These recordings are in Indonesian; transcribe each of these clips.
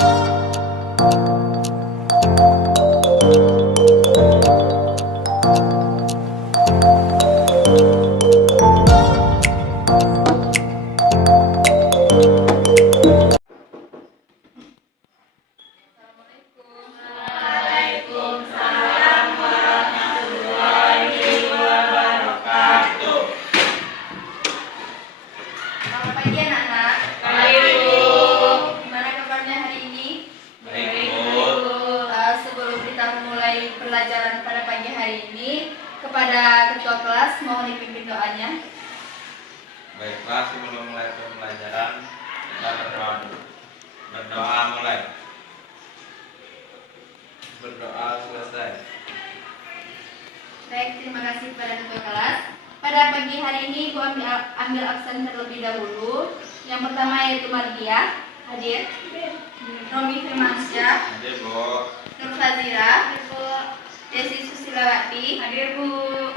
Selamat pagi anak-anak. Gimana kabarnya hari ini? Sebelum kita memulai pelajaran pada pagi hari ini, kepada ketua kelas mohon dipimpin doanya. Baiklah, sebelum mulai pembelajaran kita berdoa dulu. Berdoa mulai. Berdoa selesai. Baik, terima kasih kepada ketua kelas. Pada pagi hari ini Ibu ambil absen terlebih dahulu. Yang pertama yaitu Mardia, hadir. Romi Firmansyah, Hadir, Bu. Nur Fazira, Desi Susilawati, hadir Bu.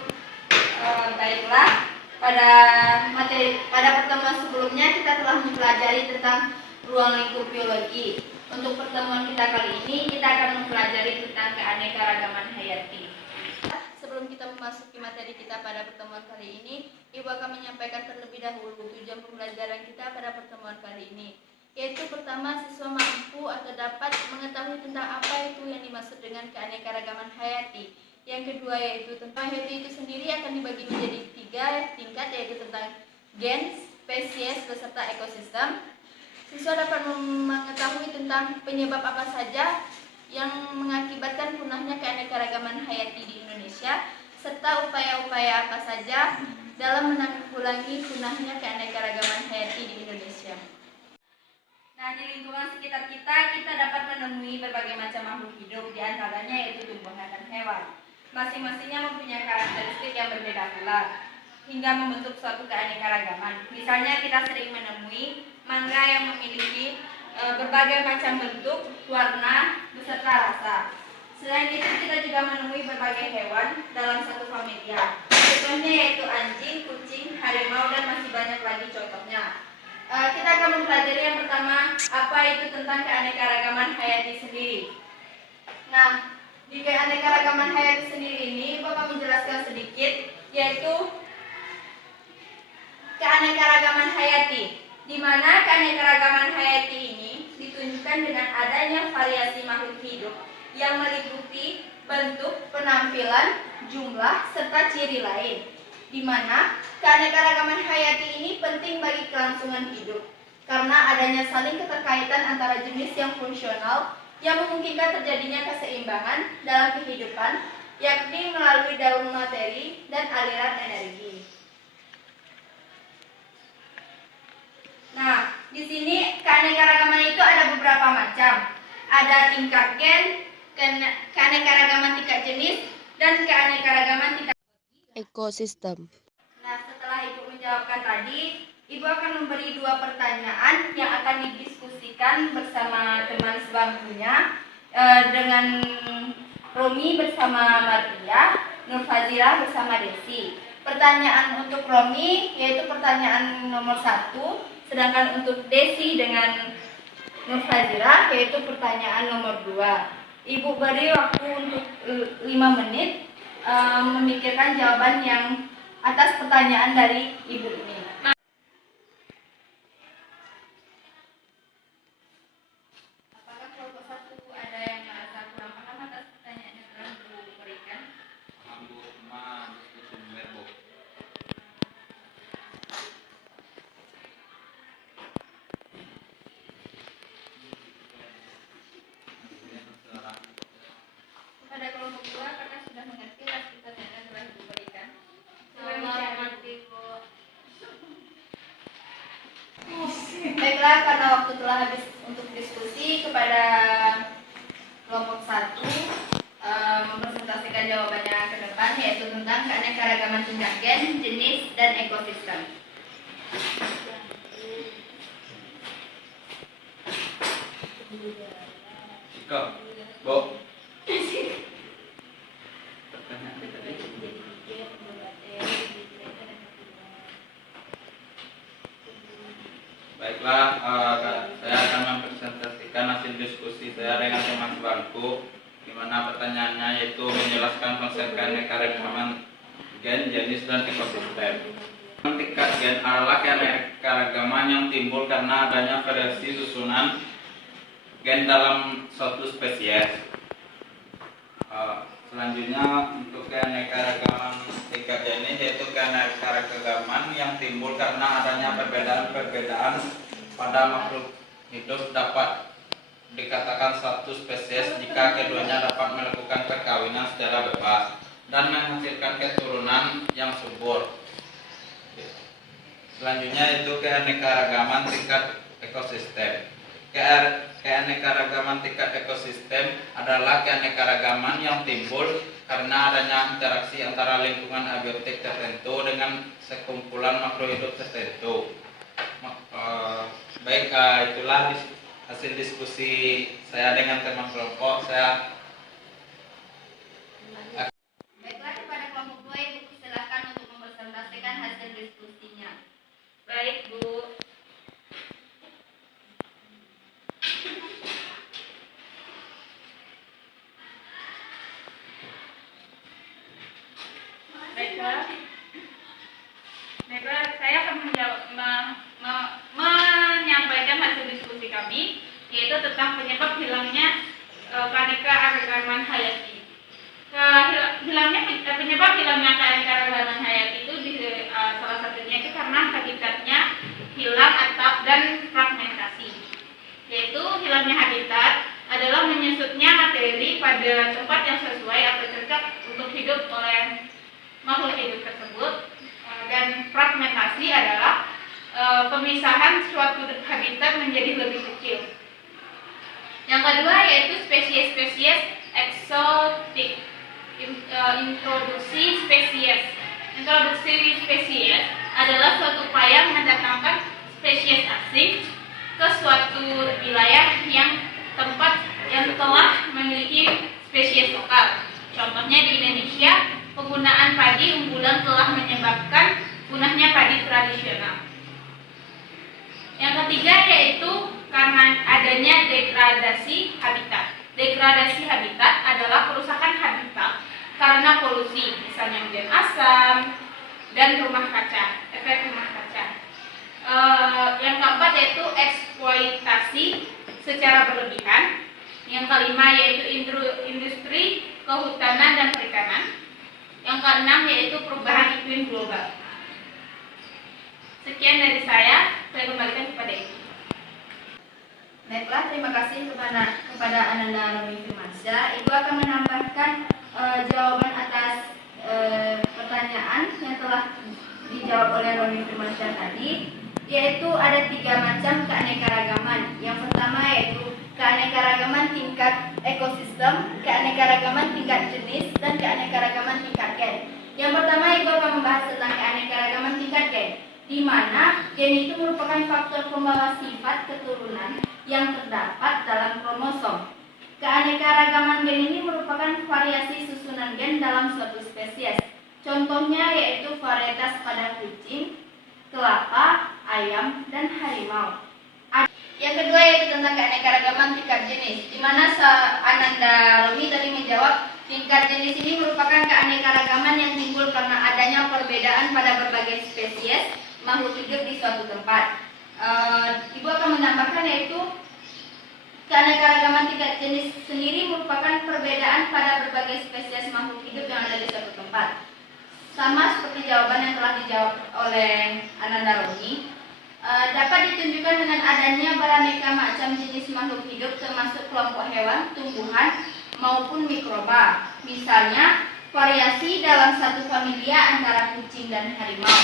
Baiklah, pada pertemuan sebelumnya kita telah mempelajari tentang ruang lingkup biologi. Untuk pertemuan kita kali ini kita akan mempelajari tentang keanekaragaman hayati. Sebelum kita memasuki materi kita pada pertemuan kali ini, Ibu akan menyampaikan terlebih dahulu tujuan pembelajaran kita pada pertemuan kali ini. Yaitu pertama, siswa mampu atau dapat mengetahui tentang apa itu yang dimaksud dengan keanekaragaman hayati. Yang kedua yaitu tentang hayati itu sendiri akan dibagi menjadi 3 tingkat, yaitu tentang gen, spesies, beserta ekosistem. Siswa dapat mengetahui tentang penyebab apa saja yang mengakibatkan punahnya keanekaragaman hayati di Indonesia, serta upaya-upaya apa saja dalam menanggulangi punahnya keanekaragaman hayati di Indonesia. Nah, di lingkungan sekitar kita dapat menemui berbagai macam makhluk hidup, di antaranya yaitu tumbuhan dan hewan. Masing-masingnya mempunyai karakteristik yang berbeda pula, hingga membentuk suatu keanekaragaman. Misalnya kita sering menemui mangga yang memiliki berbagai macam bentuk, warna, beserta rasa. Selain itu kita juga menemui berbagai hewan dalam satu familia. Contohnya yaitu anjing, kucing, harimau, dan masih banyak lagi contohnya. Kita akan mempelajari yang pertama, apa itu tentang keanekaragaman hayati sendiri. Nah, di keanekaragaman hayati sendiri ini, Ibu akan menjelaskan sedikit, yaitu keanekaragaman hayati, di mana keanekaragaman hayati ini ditunjukkan dengan adanya variasi makhluk hidup yang meliputi bentuk, penampilan, jumlah, serta ciri lain. Di mana keanekaragaman hayati ini penting bagi kelangsungan hidup karena adanya saling keterkaitan antara jenis yang fungsional yang memungkinkan terjadinya keseimbangan dalam kehidupan, yakni melalui daun materi dan aliran energi. Nah, di sini keanekaragaman itu ada beberapa macam. Ada tingkat gen, keanekaragaman tingkat jenis, dan keanekaragaman tingkat ekosistem. Nah, setelah Ibu menjawabkan tadi, Ibu akan memberi 2 pertanyaan yang akan didiskusikan bersama teman sebangkunya, dengan Romi bersama Mardia, Nur Fazira bersama Desi. Pertanyaan untuk Romi yaitu pertanyaan nomor 1, sedangkan untuk Desi dengan Nur Fazira yaitu pertanyaan nomor 2. Ibu beri waktu untuk 5 menit memikirkan jawaban yang atas pertanyaan dari Ibu ini. Apakah kelompok 1 ada yang merasa kurang paham atas pertanyaan yang telah Ibu berikan? Pada kelompok 2, apakah sudah mengerti atas pertanyaan yang telah Ibu berikan? Baiklah, karena waktu telah habis untuk diskusi, kepada kelompok 1 mempresentasikan jawabannya ke depan, yaitu tentang keanekaragaman tingkat gen, jenis, dan ekosistem. Iko, Bu. Baiklah, saya akan mempresentasikan menyampaikan hasil diskusi saya dengan teman sebangku, di mana pertanyaannya yaitu menjelaskan konsep keanekaragaman gen, jenis, dan ekosistem. Tingkat gen adalah keanekaragaman yang timbul karena adanya variasi susunan gen dalam suatu spesies. Selanjutnya untuk keanekaragaman tingkat jenis yaitu keanekaragaman yang timbul karena adanya perbedaan-perbedaan pada makhluk hidup dapat dikatakan satu spesies jika keduanya dapat melakukan perkawinan secara bebas dan menghasilkan keturunan yang subur. Selanjutnya itu keanekaragaman tingkat ekosistem. Keanekaragaman tingkat ekosistem adalah keanekaragaman yang timbul karena adanya interaksi antara lingkungan abiotik tertentu dengan sekumpulan makhluk hidup tertentu. Itulah hasil diskusi saya dengan teman kelompok. Baiklah, kepada kelompok 2 Ibu silakan untuk mempresentasikan hasil diskusinya. Baik, Bu. Baiklah, saya akan menyampaikan hasil diskusi kami, yaitu tentang penyebab hilangnya keanekaragaman hayati. Penyebab hilangnya keanekaragaman hayati itu salah satunya itu karena habitatnya hilang dan fragmentasi. Yaitu hilangnya habitat adalah menyusutnya materi pada tempat yang sesuai atau cocok untuk hidup oleh makhluk hidup tersebut, dan fragmentasi adalah pemisahan suatu habitat menjadi lebih kecil. Yang kedua yaitu spesies-spesies eksotik. Introduksi spesies. Introduksi spesies adalah suatu upaya mendatangkan spesies asing ke suatu wilayah yang telah memiliki spesies lokal. Contohnya di Indonesia, penggunaan padi unggulan telah menyebabkan punahnya padi tradisional. Yang ketiga yaitu karena adanya degradasi habitat. Degradasi habitat adalah kerusakan habitat karena polusi, misalnya hujan asam dan efek rumah kaca. Yang keempat yaitu eksploitasi secara berlebihan. Yang kelima yaitu industri kehutanan dan perikanan. Yang keenam yaitu perubahan iklim global. Sekian dari saya kembalikan kepada Ibu. Baiklah, terima kasih kepada Ananda Roni Firmansyah. Ibu akan menambahkan jawaban atas pertanyaan yang telah dijawab oleh Roni Firmansyah tadi, yaitu ada 3 macam keanekaragaman. Yang pertama yaitu keanekaragaman tingkat ekosistem, keanekaragaman tingkat jenis, dan keanekaragaman tingkat gen. Yang pertama Ibu akan membahas tentang keanekaragaman tingkat gen, di mana gen itu merupakan faktor pembawa sifat keturunan yang terdapat dalam kromosom. Keanekaragaman gen ini merupakan variasi susunan gen dalam suatu spesies. Contohnya yaitu varietas pada kucing, kelapa, ayam, dan harimau. Yang kedua yaitu tentang keanekaragaman tingkat jenis, di mana Ananda Roni tadi menjawab tingkat jenis ini merupakan keanekaragaman yang timbul karena adanya perbedaan pada berbagai spesies makhluk hidup di suatu tempat. Ibu akan menambahkan yaitu keanekaragaman tingkat jenis sendiri merupakan perbedaan pada berbagai spesies makhluk hidup yang ada di suatu tempat. Sama seperti jawaban yang telah dijawab oleh Ananda Roni, dapat ditunjukkan dengan adanya beraneka macam jenis makhluk hidup termasuk kelompok hewan, tumbuhan, maupun mikroba. Misalnya, variasi dalam satu familia antara kucing dan harimau.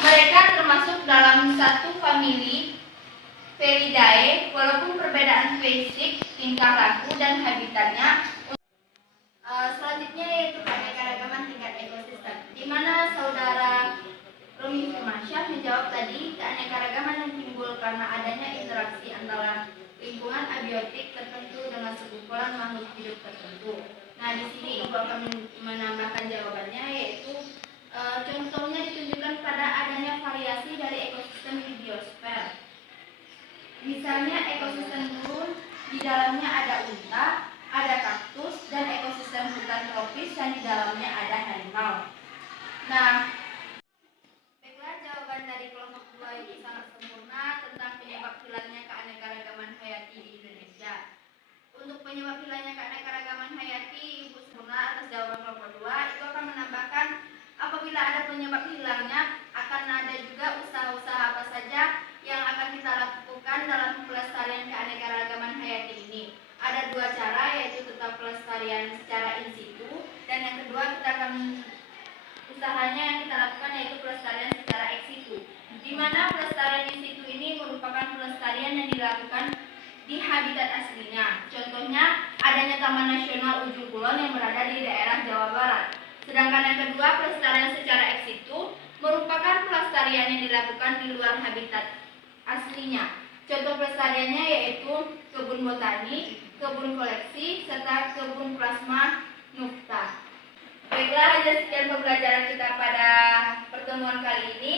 Mereka termasuk dalam satu famili Felidae, walaupun perbedaan fisik, tingkah laku, dan habitatnya. Selanjutnya yaitu keanekaragaman tingkat ekosistem, di mana saudara Roni Firmansyah menjawab tadi keanekaragaman yang timbul karena adanya interaksi antara lingkungan abiotik tertentu dengan sekumpulan makhluk hidup tertentu. Nah, di sini Ibu akan menambahkan jawabannya, yaitu contohnya ditunjukkan pada adanya variasi dari ekosistem di biosfer. Misalnya ekosistem gurun Di dalamnya ada unta, ada kaktus, dan ekosistem hutan tropis yang di dalamnya ada harimau. Nah, baiklah jawaban dari kelompok 2 ini sangat sempurna tentang penyebab hilangnya keanekaragaman hayati di Indonesia. Untuk penyebab hilangnya keanekaragaman hayati, Ibu sempurna atas jawaban kelompok 2. Ibu akan menambahkan apabila ada penyebab hilangnya, akan ada juga usaha-usaha apa saja yang akan kita lakukan dalam pelestarian keanekaragaman hayati ini. Ada 2 cara, yaitu tetap pelestarian secara in situ, dan yang kedua kita akan usahanya yang kita lakukan yaitu pelestarian secara ex situ, di mana pelestarian in situ ini merupakan pelestarian yang dilakukan di habitat aslinya. Contohnya adanya Taman Nasional Ujung Kulon yang berada di daerah Jawa Barat. Sedangkan yang kedua, pelestarian secara ex situ merupakan pelestarian yang dilakukan di luar habitat aslinya. Contoh pelestariannya yaitu kebun botani, kebun koleksi, serta kebun plasma nukta. Baiklah, hanya sekian pembelajaran kita pada pertemuan kali ini.